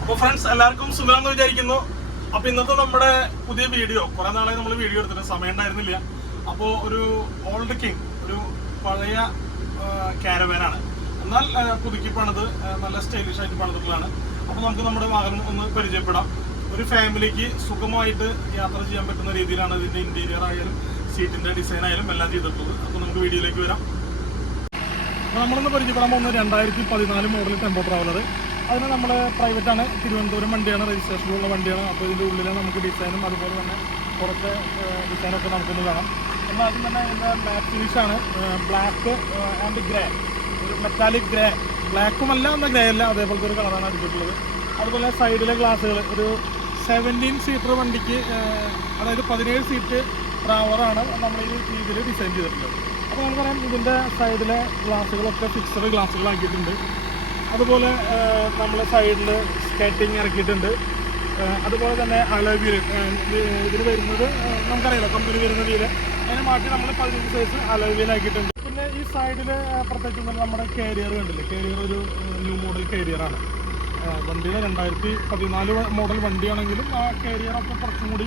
അപ്പോൾ ഫ്രണ്ട്സ് എല്ലാവർക്കും സുഖമാണെന്ന് വിചാരിക്കുന്നു. അപ്പോൾ ഇന്നത്തെ നമ്മുടെ പുതിയ വീഡിയോ, കുറേ നാളായി നമ്മൾ വീഡിയോ എടുത്തിട്ട് സമയം ഉണ്ടായിരുന്നില്ല. അപ്പോൾ ഒരു ഓൾഡ് കിങ്, ഒരു പഴയ കാരവാനാണ്, എന്നാൽ പുതുക്കി പണിത് നല്ല സ്റ്റൈലിഷ് ആയിട്ട് പണിതിട്ടുള്ളതാണ്. അപ്പോൾ നമുക്ക് നമ്മുടെ വാഹനം ഒന്ന് പരിചയപ്പെടാം. ഒരു ഫാമിലിക്ക് സുഖമായിട്ട് യാത്ര ചെയ്യാൻ പറ്റുന്ന രീതിയിലാണ് ഇതിൻ്റെ ഇൻറ്റീരിയർ ആയാലും സീറ്റിൻ്റെ ഡിസൈൻ ആയാലും എല്ലാം ചെയ്തിട്ടുള്ളത്. അപ്പോൾ നമുക്ക് വീഡിയോയിലേക്ക് വരാം. അപ്പോൾ നമ്മളൊന്ന് പരിചയപ്പെടാൻ പോകുന്നത് 2014 മോഡൽ ടെമ്പോ ട്രാവലർ. അതിന് നമ്മൾ പ്രൈവറ്റാണ്, തിരുവനന്തപുരം വണ്ടിയാണ്, രജിസ്ട്രേഷനിലുള്ള വണ്ടിയാണ്. അപ്പോൾ ഇതിൻ്റെ ഉള്ളിൽ നമുക്ക് ഡിസൈനും അതുപോലെ തന്നെ പുറത്തെ ഡിസൈനൊക്കെ നമുക്കൊന്ന് കാണാം. എന്നാൽ ആദ്യം തന്നെ ഇതിൻ്റെ മാറ്റ് ഫിനിഷാണ്, ബ്ലാക്ക് ആൻഡ് ഗ്രേ, ഒരു മെറ്റാലിക് ഗ്രേ, ബ്ലാക്കുമല്ല എന്ന ഗ്രേ അല്ല, അതേപോലത്തെ ഒരു കളറാണ് അടിച്ചിട്ടുള്ളത്. അതുപോലെ സൈഡിലെ ഗ്ലാസ്സുകൾ ഒരു 17 സീറ്റർ വണ്ടിക്ക്, അതായത് 17 സീറ്റ് ട്രാവലറാണ് നമ്മൾ ഈ രീതിയിൽ ഡിസൈൻ ചെയ്തിട്ടുള്ളത്. അപ്പോൾ നമുക്കറിയാം ഇതിൻ്റെ സൈഡിലെ ഗ്ലാസ്സുകളൊക്കെ ഫിക്സഡ് ഗ്ലാസ്സുകളാക്കിയിട്ടുണ്ട്. അതുപോലെ നമ്മൾ സൈഡിൽ സ്കേറ്റിംഗ് ഇറക്കിയിട്ടുണ്ട്. അതുപോലെ തന്നെ അലോയ് ഇതിന് വരുന്നത് നമുക്കറിയാലോ, കമ്പനി വരുന്ന വീല്, അതിനെ മാറ്റി നമ്മൾ 15 സൈസ് അലോയ് വീലാക്കിയിട്ടുണ്ട്. പിന്നെ ഈ സൈഡിൽ പ്രത്യേകിച്ച് നമ്മുടെ കാരിയർ കണ്ടില്ലേ, കാരിയർ ഒരു ന്യൂ മോഡൽ കാരിയറാണ്. വണ്ടിയുടെ 2014 മോഡൽ വണ്ടിയാണെങ്കിലും ആ കാരിയറൊക്കെ കുറച്ചും കൂടി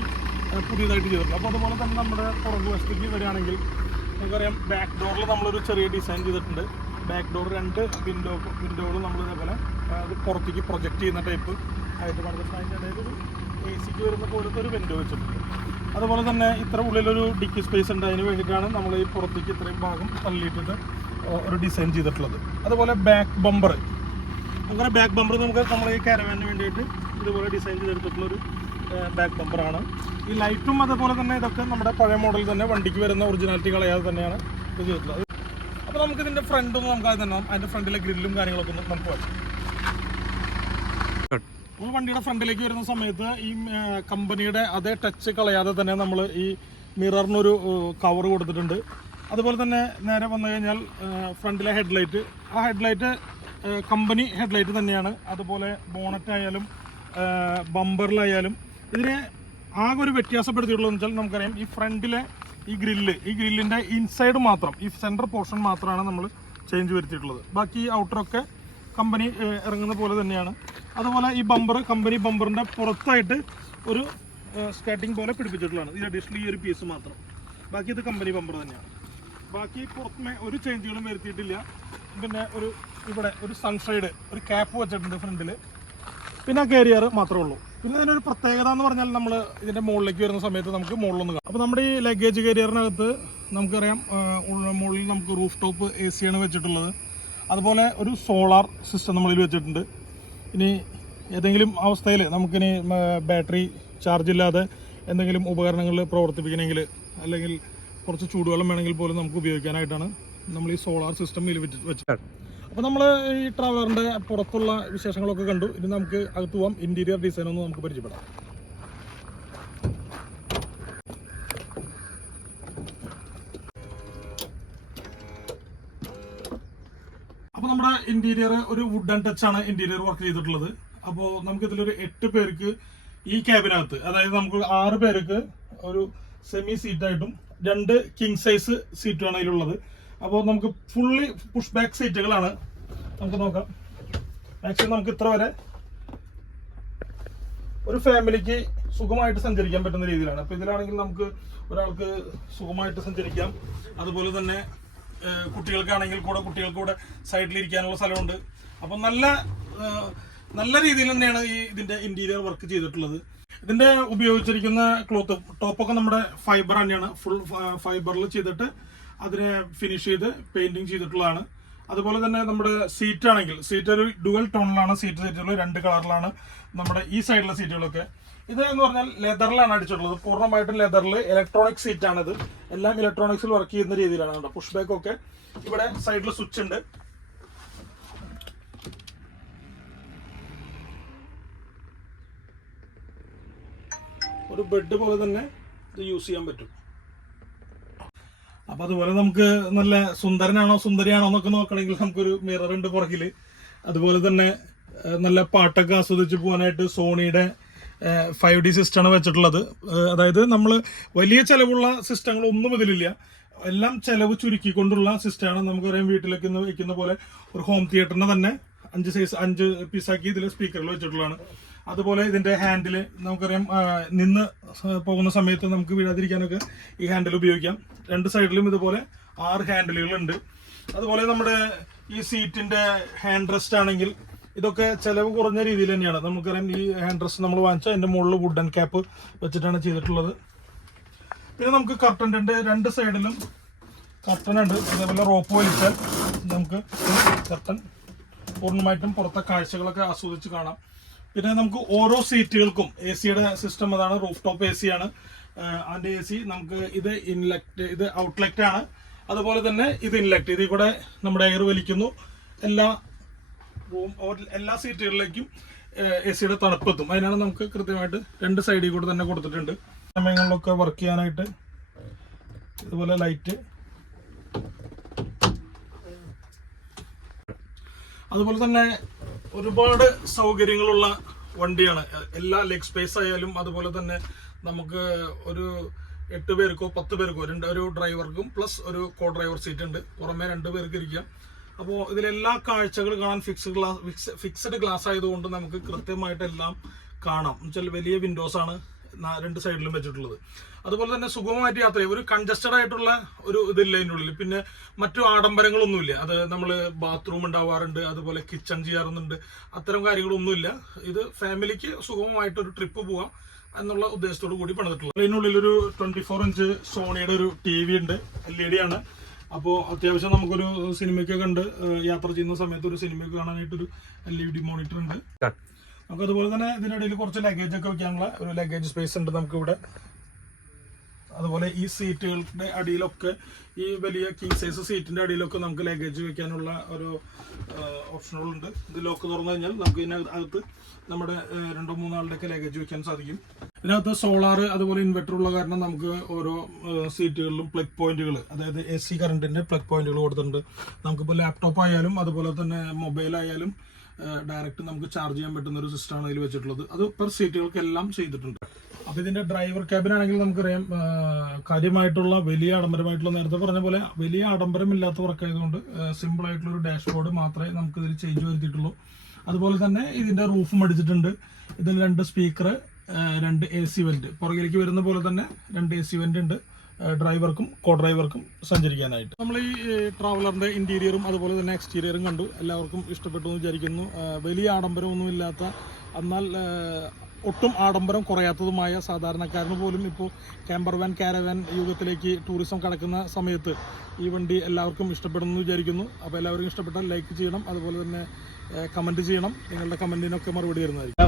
പുതിയതായിട്ട് ചെയ്തിട്ടുണ്ട്. അപ്പോൾ അതുപോലെ തന്നെ നമ്മുടെ പുറകു വശത്തേക്ക് വരികയാണെങ്കിൽ നമുക്കറിയാം ബാക്ക് ഡോറിൽ നമ്മളൊരു ചെറിയ ഡിസൈൻ ചെയ്തിട്ടുണ്ട്. ബാക്ക് ഡോർ 2 വിൻഡോകൾ നമ്മൾ ഇതേപോലെ അത് പുറത്തേക്ക് പ്രൊജക്റ്റ് ചെയ്യുന്ന ടൈപ്പ് ആയിട്ട് പണിതിട്ട് അതിൻ്റെ ഇടയിൽ ഒരു AC വരുന്ന പോലത്തെ ഒരു വിൻഡോ വെച്ചിട്ടുണ്ട്. അതുപോലെ തന്നെ ഇത്ര ഉള്ളിലൊരു ഡിക്കി സ്പേസ് ഉണ്ട്, അതിന് വേണ്ടിയിട്ടാണ് നമ്മൾ ഈ പുറത്തേക്ക് ഇത്രയും ഭാഗം തള്ളിയിട്ടിട്ട് ഒരു ഡിസൈൻ ചെയ്തിട്ടുള്ളത്. അതുപോലെ ബാക്ക് ബമ്പർ, അങ്ങനെ ബാക്ക് ബമ്പർ നമുക്ക് നമ്മൾ ഈ കാരവാനിന് വേണ്ടിയിട്ട് ഇതുപോലെ ഡിസൈൻ ചെയ്തെടുത്തിട്ടുള്ളൊരു ബാക്ക് ബമ്പറാണ്. ഈ ലൈറ്റും അതുപോലെ തന്നെ ഇതൊക്കെ നമ്മുടെ പഴയ മോഡൽ തന്നെ വണ്ടിക്ക് വരുന്ന ഒറിജിനാലിറ്റി കളയാതെ തന്നെയാണ് ഇത് ചെയ്തിട്ടുള്ളത്. അപ്പോൾ നമുക്ക് ഇതിൻ്റെ ഫ്രണ്ടൊന്നും നമുക്ക് അത് തന്നെ, അതിൻ്റെ ഫ്രണ്ടിലെ ഗ്രില്ലും കാര്യങ്ങളൊക്കെ ഒന്ന് നമുക്ക് വരാം. അപ്പോൾ വണ്ടിയുടെ ഫ്രണ്ടിലേക്ക് വരുന്ന സമയത്ത് ഈ കമ്പനിയുടെ അതേ ടച്ച് കളയാതെ തന്നെ നമ്മൾ ഈ മിററിനൊരു കവർ കൊടുത്തിട്ടുണ്ട്. അതുപോലെ തന്നെ നേരെ വന്നു കഴിഞ്ഞാൽ ഫ്രണ്ടിലെ ഹെഡ്ലൈറ്റ്, ആ ഹെഡ്ലൈറ്റ് കമ്പനി ഹെഡ്ലൈറ്റ് തന്നെയാണ്. അതുപോലെ ബോണറ്റായാലും ബമ്പറിലായാലും ഇതിനെ ആകെ ഒരു വ്യത്യാസപ്പെടുത്തിയിട്ടുള്ളതെന്ന് വെച്ചാൽ നമുക്കറിയാം ഈ ഫ്രണ്ടിലെ ഈ ഗ്രില്ലിൻ്റെ ഇൻസൈഡ് മാത്രം, ഈ സെൻറ്റർ പോർഷൻ മാത്രമാണ് നമ്മൾ ചേഞ്ച് വരുത്തിയിട്ടുള്ളത്. ബാക്കി ഔട്ടറൊക്കെ കമ്പനി ഇറങ്ങുന്ന പോലെ തന്നെയാണ്. അതുപോലെ ഈ ബമ്പർ കമ്പനി ബമ്പറിൻ്റെ പുറത്തായിട്ട് ഒരു സ്കേറ്റിംഗ് പോലെ പിടിപ്പിച്ചിട്ടുള്ളതാണ്. ഈ അഡീഷണൽ ഈ ഒരു പീസ് മാത്രം, ബാക്കി ഇത് കമ്പനി ബമ്പർ തന്നെയാണ്. ബാക്കി പുറത്തുമേ ഒരു ചേഞ്ചുകളും വരുത്തിയിട്ടില്ല. പിന്നെ ഇവിടെ ഒരു സൺസൈഡ് ഒരു ക്യാപ്പ് വെച്ചിട്ടുണ്ട് ഫ്രണ്ടിൽ. പിന്നെ കാരിയർ മാത്രമേ ഉള്ളൂ. പിന്നെ ഇതിനൊരു പ്രത്യേകത എന്ന് പറഞ്ഞാൽ നമ്മൾ ഇതിൻ്റെ മുകളിലേക്ക് വരുന്ന സമയത്ത് നമുക്ക് മുകളിലൊന്ന് കാണാം. അപ്പോൾ നമ്മുടെ ഈ ലഗേജ് കാരിയറിനകത്ത് നമുക്കറിയാം മുകളിൽ നമുക്ക് റൂഫ് ടോപ്പ് AC ആണ് വെച്ചിട്ടുള്ളത്. അതുപോലെ ഒരു സോളാർ സിസ്റ്റം നമ്മളിൽ വെച്ചിട്ടുണ്ട്. ഇനി ഏതെങ്കിലും അവസ്ഥയിൽ നമുക്കിനി ബാറ്ററി ചാർജ് ഇല്ലാതെ എന്തെങ്കിലും ഉപകരണങ്ങൾ പ്രവർത്തിപ്പിക്കണമെങ്കിൽ അല്ലെങ്കിൽ കുറച്ച് ചൂടുവെള്ളം വേണമെങ്കിൽ പോലും നമുക്ക് ഉപയോഗിക്കാനായിട്ടാണ് നമ്മൾ ഈ സോളാർ സിസ്റ്റം ഇതിൽ വെച്ചിട്ടുണ്ട്. അപ്പോൾ നമ്മൾ ഈ ട്രാവലറിൻ്റെ പുറത്തുള്ള വിശേഷങ്ങളൊക്കെ കണ്ടു. ഇനി നമുക്ക് അകത്ത് പോകാം, ഇൻറ്റീരിയർ ഡിസൈനൊന്ന് നമുക്ക് പരിചയപ്പെടാം. അപ്പോൾ നമ്മുടെ ഇൻറ്റീരിയർ ഒരു വുഡ് ആൻഡ് ടച്ചാണ് ഇൻറ്റീരിയർ വർക്ക് ചെയ്തിട്ടുള്ളത്. അപ്പോൾ നമുക്കിതിലൊരു 8 പേർക്ക് ഈ ക്യാബിനകത്ത്, അതായത് നമുക്ക് 6 പേർക്ക് ഒരു സെമി സീറ്റായിട്ടും 2 കിങ് സൈസ് സീറ്റുമാണ് അതിലുള്ളത്. അപ്പോൾ നമുക്ക് ഫുള്ളി പുഷ് ബാക്ക് സീറ്റുകളാണ്. നമുക്ക് നോക്കാം, മാക്സിമം നമുക്ക് ഇത്ര വരെ ഒരു ഫാമിലിക്ക് സുഖമായിട്ട് സഞ്ചരിക്കാൻ പറ്റുന്ന രീതിയിലാണ്. അപ്പോൾ ഇതിലാണെങ്കിൽ നമുക്ക് ഒരാൾക്ക് സുഖമായിട്ട് സഞ്ചരിക്കാം. അതുപോലെ തന്നെ കുട്ടികൾക്കാണെങ്കിൽ കുട്ടികൾക്ക് കൂടെ സൈഡിലിരിക്കാനുള്ള സ്ഥലമുണ്ട്. അപ്പം നല്ല രീതിയിൽ തന്നെയാണ് ഇതിൻ്റെ ഇൻറ്റീരിയർ വർക്ക് ചെയ്തിട്ടുള്ളത്. ഇതിൻ്റെ ഉപയോഗിച്ചിരിക്കുന്ന ക്ലോത്ത് ടോപ്പൊക്കെ നമ്മുടെ ഫൈബർ തന്നെയാണ്, ഫുൾ ഫൈബറിൽ ചെയ്തിട്ട് അതിനെ ഫിനിഷ് ചെയ്ത് പെയിൻറ്റിങ് ചെയ്തിട്ടുള്ളതാണ്. അതുപോലെ തന്നെ നമ്മുടെ സീറ്റ് ആണെങ്കിൽ സീറ്റ് ഒരു ഡുവൽ ടോണിലാണ് സീറ്റുകൾ, 2 കളറിലാണ് നമ്മുടെ ഈ സൈഡിലെ സീറ്റുകളൊക്കെ. ഇത് എന്ന് പറഞ്ഞാൽ ലെതറിലാണ് അടിച്ചിട്ടുള്ളത്, പൂർണ്ണമായിട്ടും ലെതറിൽ. ഇലക്ട്രോണിക് സീറ്റാണിത്, എല്ലാം ഇലക്ട്രോണിക്സിൽ വർക്ക് ചെയ്യുന്ന രീതിയിലാണ്. പുഷ് ബാക്ക് ഒക്കെ ഇവിടെ സൈഡിൽ സ്വിച്ച് ഉണ്ട്. ഒരു ബെഡ് പോലെ തന്നെ ഇത് യൂസ് ചെയ്യാൻ പറ്റും. അപ്പം അതുപോലെ നമുക്ക് നല്ല സുന്ദരനാണോ സുന്ദരിയാണോ എന്നൊക്കെ നോക്കണമെങ്കിൽ നമുക്കൊരു മിറർ ഉണ്ട് പുറകിൽ. അതുപോലെ തന്നെ നല്ല പാട്ടൊക്കെ ആസ്വദിച്ച് പോകാനായിട്ട് സോണിയുടെ 5D സിസ്റ്റമാണ് വെച്ചിട്ടുള്ളത്. അതായത് നമ്മൾ വലിയ ചിലവുള്ള സിസ്റ്റങ്ങളൊന്നും ഇതിലില്ല. എല്ലാം ചെലവ് ചുരുക്കിക്കൊണ്ടുള്ള സിസ്റ്റമാണ്. നമുക്കറിയാം വീട്ടിലേക്ക് വെക്കുന്ന പോലെ ഒരു ഹോം തിയേറ്ററിനെ തന്നെ 5 പീസാക്കി ഇതിൽ സ്പീക്കറിൽ വെച്ചിട്ടുള്ളതാണ്. അതുപോലെ ഇതിന്റെ ഹാൻഡില് നമുക്കറിയാം നിന്ന് പോകുന്ന സമയത്ത് നമുക്ക് വീഴാതിരിക്കാനൊക്കെ ഈ ഹാൻഡിൽ ഉപയോഗിക്കാം. 2 സൈഡിലും ഇതുപോലെ 6 ഹാൻഡിലുകളുണ്ട്. അതുപോലെ നമ്മുടെ ഈ സീറ്റിന്റെ ഹാൻഡ് റെസ്റ്റ് ആണെങ്കിൽ ഇതൊക്കെ ചെലവ് കുറഞ്ഞ രീതിയിൽ തന്നെയാണ്. നമുക്കറിയാം ഈ ഹാൻഡ് റെസ്റ്റ് നമ്മൾ വാങ്ങിച്ചാൽ അതിന്റെ മുകളിൽ വുഡൻ ക്യാപ്പ് വെച്ചിട്ടാണ് ചെയ്തിട്ടുള്ളത്. പിന്നെ നമുക്ക് കർട്ടൻ്റെ 2 സൈഡിലും കർട്ടൻ ഉണ്ട്. അതേപോലെ റോപ്പ് വലിച്ചാൽ നമുക്ക് കർട്ടൻ പൂർണ്ണമായിട്ടും പുറത്തെ കാഴ്ചകളൊക്കെ ആസ്വദിച്ച് കാണാം. പിന്നെ നമുക്ക് ഓരോ സീറ്റുകൾക്കും AC-യുടെ സിസ്റ്റം അതാണ്. റൂഫ് ടോപ്പ് AC ആണ്. അതിൻ്റെ AC നമുക്ക് ഇത് ഇൻലെക്ട്, ഇത് ഔട്ട്ലെറ്റ് ആണ്. അതുപോലെ തന്നെ ഇത് ഇൻലെക്ട്, ഇതിൽ കൂടെ നമ്മുടെ എയർ വലിക്കുന്നു. എല്ലാ സീറ്റുകളിലേക്കും AC-യുടെ തണുപ്പെത്തും. അതിനാണ് നമുക്ക് കൃത്യമായിട്ട് 2 സൈഡിൽ കൂടെ തന്നെ കൊടുത്തിട്ടുണ്ട്. സമയങ്ങളിലൊക്കെ വർക്ക് ചെയ്യാനായിട്ട് ഇതുപോലെ ലൈറ്റ്, അതുപോലെ തന്നെ ഒരുപാട് സൗകര്യങ്ങളുള്ള വണ്ടിയാണ്. എല്ലാ ലെഗ് സ്പേസ് ആയാലും അതുപോലെ തന്നെ നമുക്ക് ഒരു 8 പേർക്കോ 10 പേർക്കോ ഒരു ഡ്രൈവർക്കും പ്ലസ് ഒരു കോ ഡ്രൈവർ സീറ്റ് ഉണ്ട്. പുറമെ 2 പേർക്ക് ഇരിക്കാം. അപ്പോൾ ഇതിലെല്ലാ കാഴ്ചകൾ കാണാൻ ഫിക്സഡ് ഗ്ലാസ് ആയതുകൊണ്ട് നമുക്ക് കൃത്യമായിട്ട് എല്ലാം കാണാം. എന്നുവെച്ചാൽ വലിയ വിൻഡോസ് ആണ് 2 സൈഡിലും വെച്ചിട്ടുള്ളത്. അതുപോലെ തന്നെ സുഗമമായിട്ട് യാത്ര ചെയ്യും. ഒരു കൺജസ്റ്റഡ് ആയിട്ടുള്ള ഒരു ഇതില്ല അതിനുള്ളിൽ. പിന്നെ മറ്റു ആഡംബരങ്ങളൊന്നുമില്ല. അത് നമ്മൾ ബാത്റൂം ഉണ്ടാവാറുണ്ട്, അതുപോലെ കിച്ചൺ ചെയ്യാറുണ്ട്, അത്തരം കാര്യങ്ങളൊന്നുമില്ല. ഇത് ഫാമിലിക്ക് സുഗമമായിട്ടൊരു ട്രിപ്പ് പോവാം എന്നുള്ള ഉദ്ദേശത്തോടു കൂടി പണിതിട്ടുള്ളത്. അതിനുള്ളിലൊരു 24 ഇഞ്ച് സോണിയുടെ ഒരു TV ഉണ്ട്, LED ആണ്. അപ്പോൾ അത്യാവശ്യം നമുക്കൊരു സിനിമയ്ക്കൊക്കെ കണ്ട് യാത്ര ചെയ്യുന്ന സമയത്ത് ഒരു സിനിമയൊക്കെ കാണാനായിട്ടൊരു LED മോണിറ്റർ ഉണ്ട്. നമുക്ക് അതുപോലെ തന്നെ ഇതിനിടയിൽ കുറച്ച് ലഗേജ് ഒക്കെ വെക്കാനുള്ള ഒരു ലഗേജ് സ്പേസ് ഉണ്ട് നമുക്കിവിടെ. അതുപോലെ ഈ സീറ്റുകളുടെ അടിയിലൊക്കെ ഈ വലിയ കിങ് സൈസ് സീറ്റിന്റെ അടിയിലൊക്കെ നമുക്ക് ലഗേജ് വെക്കാനുള്ള ഒരു ഓപ്ഷനുകളുണ്ട്. ഇത് ലോക്ക് തുറന്നു കഴിഞ്ഞാൽ നമുക്ക് ഇതിനകത്ത് നമ്മുടെ 2-3 ആളുടെയൊക്കെ ലഗേജ് വെക്കാൻ സാധിക്കും. ഇതിനകത്ത് സോളാർ അതുപോലെ ഇൻവെർട്ടർ ഉള്ള കാരണം നമുക്ക് ഓരോ സീറ്റുകളിലും പ്ലഗ് പോയിന്റുകൾ, അതായത് AC കറണ്ടിന്റെ പ്ലഗ് പോയിന്റുകൾ കൊടുത്തിട്ടുണ്ട്. നമുക്കിപ്പോൾ ലാപ്ടോപ്പ് ആയാലും അതുപോലെ തന്നെ മൊബൈൽ ആയാലും ഡയറക്റ്റ് നമുക്ക് ചാർജ് ചെയ്യാൻ പറ്റുന്ന ഒരു സിസ്റ്റമാണ് അതിൽ വെച്ചിട്ടുള്ളത്. അത് പെർ സീറ്റുകൾക്കെല്ലാം ചെയ്തിട്ടുണ്ട്. അപ്പോൾ ഇതിന്റെ ഡ്രൈവർ ക്യാബിൻ ആണെങ്കിൽ നമുക്കറിയാം കാര്യമായിട്ടുള്ള വലിയ ആഡംബരമായിട്ടുള്ള, നേരത്തെ പറഞ്ഞ പോലെ വലിയ ആഡംബരമില്ലാത്ത വർക്ക് ആയതുകൊണ്ട് സിമ്പിൾ ആയിട്ടുള്ള ഒരു ഡാഷ്ബോർഡ് മാത്രമേ നമുക്ക് ഇതിൽ ചേഞ്ച് വരുത്തിയിട്ടുള്ളൂ. അതുപോലെ തന്നെ ഇതിന്റെ റൂഫും അടിച്ചിട്ടുണ്ട്. ഇതിൽ 2 സ്പീക്കർ, 2 AC വെന്റ്, പുറകിലേക്ക് വരുന്ന പോലെ തന്നെ 2 AC വെന്റ് ഉണ്ട് ഡ്രൈവർക്കും കോ ഡ്രൈവർക്കും സഞ്ചരിക്കാനായിട്ട്. നമ്മൾ ഈ ട്രാവലറിന്റെ ഇന്റീരിയറും അതുപോലെ തന്നെ എക്സ്റ്റീരിയറും കണ്ടു. എല്ലാവർക്കും ഇഷ്ടപ്പെട്ടു എന്ന് വിചാരിക്കുന്നു. വലിയ ആഡംബരമൊന്നുമില്ലാത്ത, എന്നാൽ ഒട്ടും ആഡംബരം കുറയാത്തതുമായ, സാധാരണക്കാരന് പോലും ഇപ്പോൾ ക്യാമ്പർ വാൻ കാരവാൻ യുഗത്തിലേക്ക് ടൂറിസം കടക്കുന്ന സമയത്ത് ഈ വണ്ടി എല്ലാവർക്കും ഇഷ്ടപ്പെടുമെന്ന് വിചാരിക്കുന്നു. അപ്പോൾ എല്ലാവർക്കും ഇഷ്ടപ്പെട്ടാൽ ലൈക്ക് ചെയ്യണം, അതുപോലെ തന്നെ കമൻറ്റ് ചെയ്യണം. നിങ്ങളുടെ കമൻറ്റിനൊക്കെ മറുപടി തരുന്നതായിരിക്കും.